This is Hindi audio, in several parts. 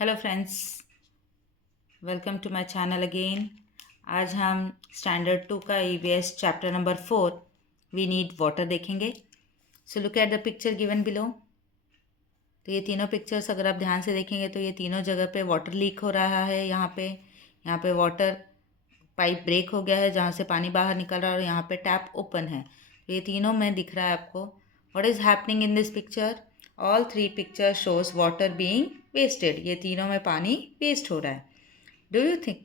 Hello friends, welcome to my channel again. आज हम स्टैंडर्ड 2 का EVS chapter number 4 we need water देखेंगे। So look at the picture given below. तो ये तीनों पिक्चर्स अगर आप ध्यान से देखेंगे तो ये तीनों जगह पे वाटर लीक हो रहा है। यहाँ पे वाटर पाइप ब्रेक हो गया है जहाँ से पानी बाहर निकल रहा है और यहाँ पे टैप ओपन है। तो ये तीनों में दिख रहा है आपको। What is happening in this picture? All three picture shows water being wasted. ये तीनों में पानी वेस्ट हो रहा है। Do you think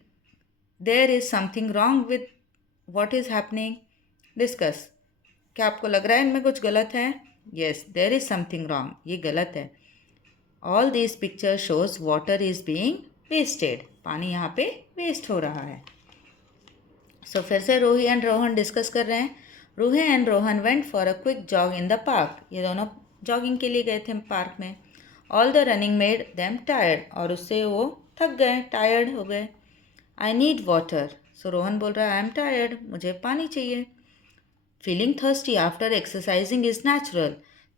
there is something wrong with what is happening? Discuss. क्या आपको लग रहा है इनमें कुछ गलत है? Yes, there is something wrong, ये गलत है। All this picture shows water is being wasted. पानी यहाँ पे वेस्ट हो रहा है। सो फिर से रूही एंड रोहन डिस्कस कर रहे हैं। Ruhi and Rohan went for a quick jog in the park. ये दोनों जॉगिंग के लिए गए थे पार्क में। All the running made them tired. और उससे वो थक गए, टायर्ड हो गए। I need water. So Rohan बोल रहा है आई एम टायर्ड, मुझे पानी चाहिए। Feeling thirsty after exercising is natural.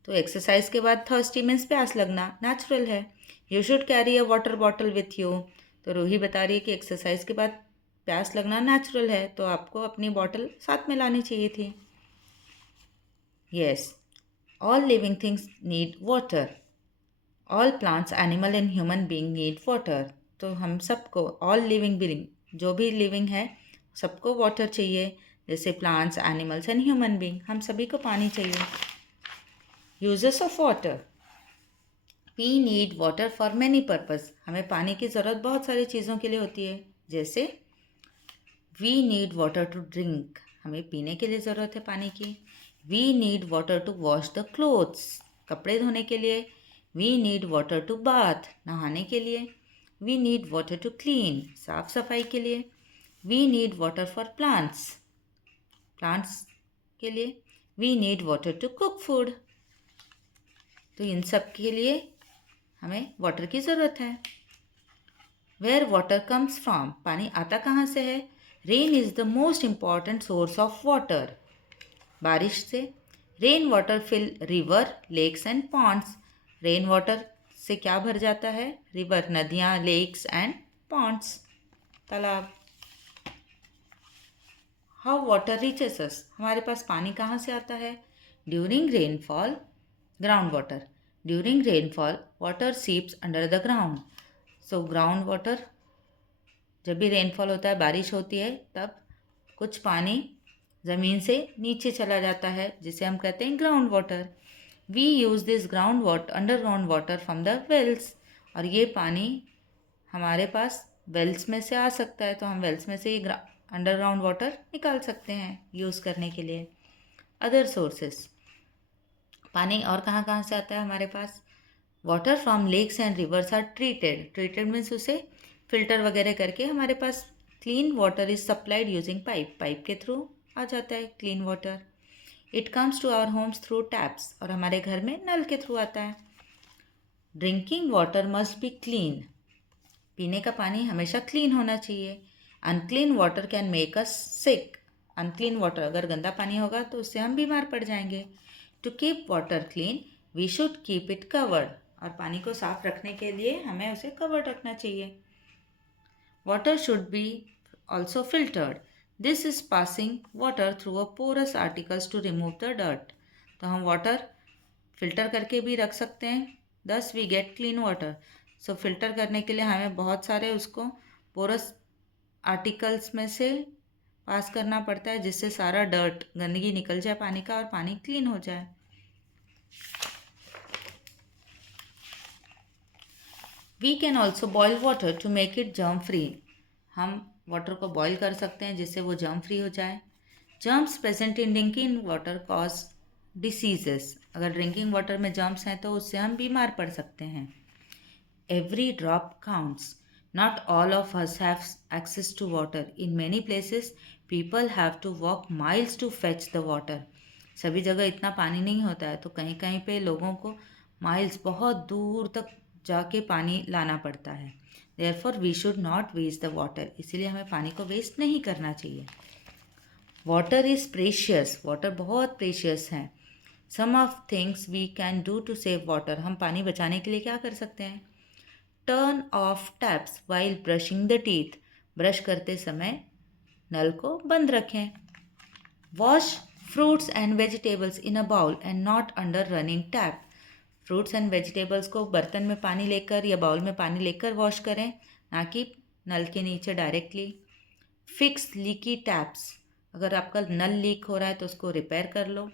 तो एक्सरसाइज के बाद थर्स्टी मीन्स प्यास लगना नेचुरल है। You should carry a water bottle with you. तो रूही बता रही है कि एक्सरसाइज के बाद प्यास लगना नेचुरल है, तो आपको अपनी बॉटल साथ में लानी चाहिए थी। Yes, all living things need water. All plants, animal and human being need water. तो हम सबको, ऑल लिविंग बीइंग, जो भी लिविंग है सबको वाटर चाहिए। जैसे plants, animals and human being, हम सभी को पानी चाहिए। Uses of water. We need water for many purpose. हमें पानी की ज़रूरत बहुत सारी चीज़ों के लिए होती है। जैसे we need water to drink, हमें पीने के लिए ज़रूरत है पानी की। We need water to wash the clothes, कपड़े धोने के लिए। We need water to bath, नहाने के लिए। We need water to clean, साफ सफाई के लिए। We need water for plants, plants के लिए। We need water to cook food. तो इन सब के लिए हमें वाटर की ज़रूरत है। वेयर वाटर कम्स फ्रॉम, पानी आता कहाँ से है? Rain is the most important source of water, बारिश से। Rain water fill river, lakes and ponds. Rain water से क्या भर जाता है? रिवर, नदियाँ, लेक्स एंड पॉन्ड्स, तालाब। हाउ वाटर रीचेस अस, हमारे पास पानी कहाँ से आता है? During rainfall, ground water. During rainfall water seeps under the ground. So ground water, जब भी रेनफॉल होता है, बारिश होती है, तब कुछ पानी ज़मीन से नीचे चला जाता है, जिसे हम कहते हैं ground water. We use this ground water, underground water from the wells. और ये पानी हमारे पास वेल्स में से आ सकता है, तो हम वेल्स में से ये अंडरग्राउंड वाटर निकाल सकते हैं यूज़ करने के लिए। अदर सोर्सेस, पानी और कहाँ कहाँ से आता है हमारे पास? Water from lakes and rivers are treated. Treated means उसे फिल्टर वगैरह करके हमारे पास clean water is supplied using pipe, pipe के थ्रू आ जाता है clean water. It comes to our homes through taps, और हमारे घर में नल के थ्रू आता है। Drinking water must be clean, पीने का पानी हमेशा क्लीन होना चाहिए। Unclean water can make us sick, unclean water, अगर गंदा पानी होगा तो उससे हम बीमार पड़ जाएंगे। To keep water clean we should keep it covered, और पानी को साफ रखने के लिए हमें उसे कवर्ड रखना चाहिए। Water should be also filtered, this is passing water through a porous articles to remove the dirt. तो हम वाटर फिल्टर करके भी रख सकते हैं, thus we get clean water. So filter करने के लिए हमें बहुत सारे उसको पोरस आर्टिकल्स में से पास करना पड़ता है, जिससे सारा डर्ट, गंदगी निकल जाए पानी का और पानी क्लीन हो जाए। We can also boil water to make it germ free, हम वाटर को बॉयल कर सकते हैं जिससे वो जर्म फ्री हो जाए। Germs present in drinking water cause diseases, अगर ड्रिंकिंग वाटर में जर्म्स हैं तो उससे हम बीमार पड़ सकते हैं। Every drop counts, not all of us have access to water, in many places people have to walk miles to fetch the water. सभी जगह इतना पानी नहीं होता है, तो कहीं कहीं पे लोगों को माइल्स, बहुत दूर तक जाके पानी लाना पड़ता है। Therefore we should not waste the water, इसीलिए हमें पानी को वेस्ट नहीं करना चाहिए। वाटर इज़ प्रेशियस, वाटर बहुत प्रेशियस है। Some of things we can do to save water, हम पानी बचाने के लिए क्या कर सकते हैं? Turn off taps while brushing the teeth. Brush करते समय नल को बंद रखें. Wash fruits and vegetables in a bowl and not under running tap. Fruits and vegetables को बर्तन में पानी लेकर या बाउल में पानी लेकर वॉश करें, ना कि नल के नीचे डायरेक्टली. Fix leaky taps. अगर आपका नल लीक हो रहा है तो उसको रिपेयर कर लो.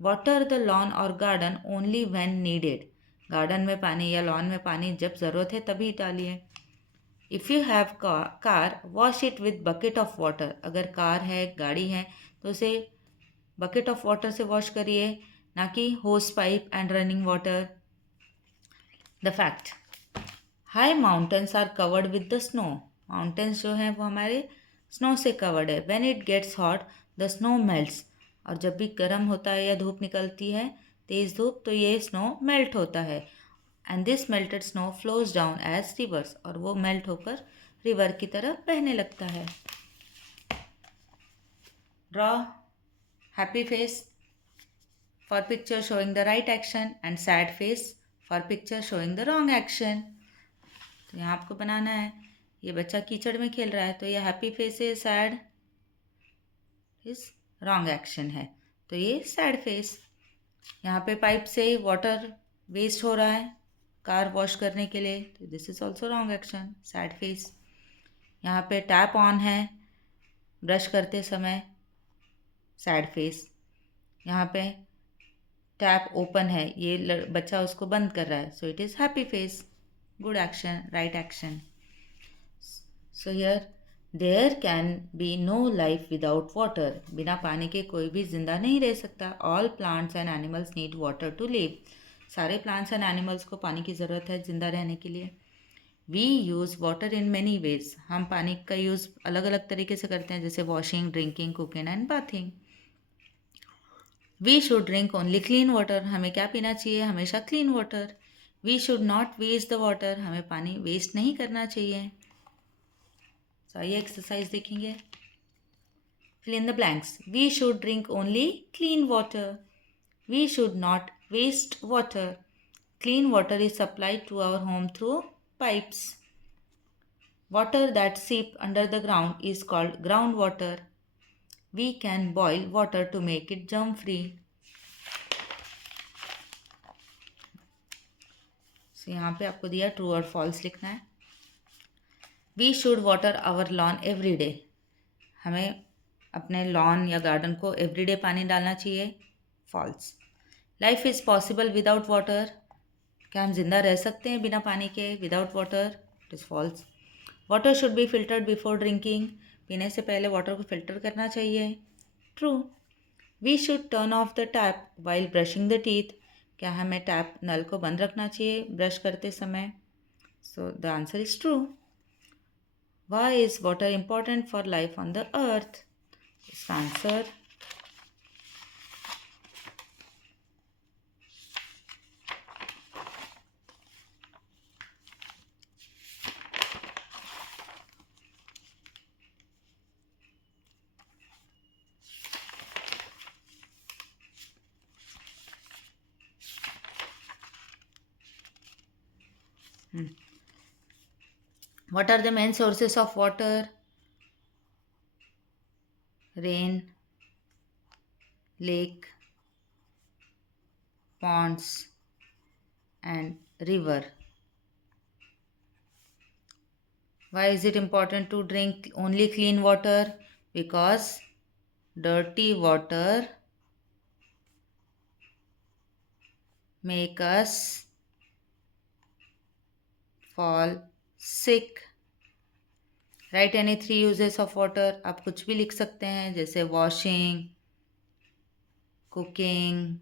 वाटर द लॉन और garden only when needed. Garden में पानी या लॉन में पानी जब ज़रूरत है तभी डालिए. If you have car wash it with bucket of water. अगर कार है, गाड़ी है, तो उसे बकेट ऑफ वाटर से वॉश करिए, ना कि hose pipe and running water. The fact. High mountains are covered with the snow. Mountains जो हैं वो हमारे स्नो से कवर्ड है. When it gets hot the snow melts. और जब भी गर्म होता है या धूप निकलती है, तेज़ धूप, तो ये स्नो मेल्ट होता है. And this melted snow flows down as rivers. और वो मेल्ट होकर रिवर की तरह बहने लगता है. Draw happy face for picture showing the right action and sad face for picture showing the wrong action. तो यहाँ आपको बनाना है, ये बच्चा कीचड़ में खेल रहा है तो ये हैप्पी फेस है, सैड इज रॉन्ग एक्शन है तो ये सैड फेस. यहाँ पे पाइप से वाटर वेस्ट हो रहा है कार वॉश करने के लिए, तो this is also wrong action, sad face. यहाँ पे टैप ऑन है ब्रश करते समय, सैड फेस. यहाँ पे टैप ओपन है, ये बच्चा उसको बंद कर रहा है, so it is happy face, good action, right action. So here there can be no life without water. बिना पानी के कोई भी जिंदा नहीं रह सकता. All plants and animals need water to live. सारे प्लांट्स एंड एनिमल्स को पानी की ज़रूरत है जिंदा रहने के लिए. We use water in many ways. हम पानी का यूज़ अलग अलग तरीके से करते हैं, जैसे washing, drinking, cooking and bathing. We should drink only clean water. हमें क्या पीना चाहिए? हमेशा clean water. We should not waste the water. हमें पानी वेस्ट नहीं करना चाहिए. तो आइए एक्सरसाइज देखेंगे. Fill in the blanks. We should drink only clean water. We should not waste water. Clean water is supplied to our home through pipes. Water that seep under the ground is called groundwater. We can boil water to make it germ free. So यहाँ पे आपको दिया ट्रू और फॉल्स लिखना है. We should water our lawn every day. हमें अपने लॉन या गार्डन को एवरीडे पानी डालना चाहिए, false. Life is possible without water. क्या हम जिंदा रह सकते हैं बिना पानी के, without water? It is false. Water should be filtered before drinking. पीने से पहले वाटर को फिल्टर करना चाहिए, true. We should turn off the tap while brushing the teeth. क्या हमें टैप नल को बंद रखना चाहिए ब्रश करते समय? So the answer is true. Why is water important for life on the earth? इसका answer What are the main sources of water? Rain, lake, ponds and river. Why is it important to drink only clean water? Because dirty water make us fall sick. Right any 3 uses of water. आप कुछ भी लिख सकते हैं, जैसे वॉशिंग, कुकिंग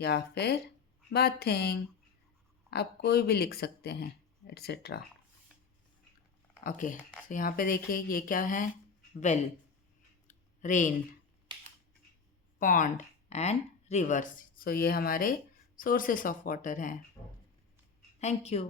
या फिर बाथिंग. आप कोई भी लिख सकते हैं, एट्सेट्रा. ओके, सो यहाँ पे देखिए ये क्या है? Well, rain, pond and rivers. So ये हमारे सोर्सेस ऑफ वाटर हैं. Thank you.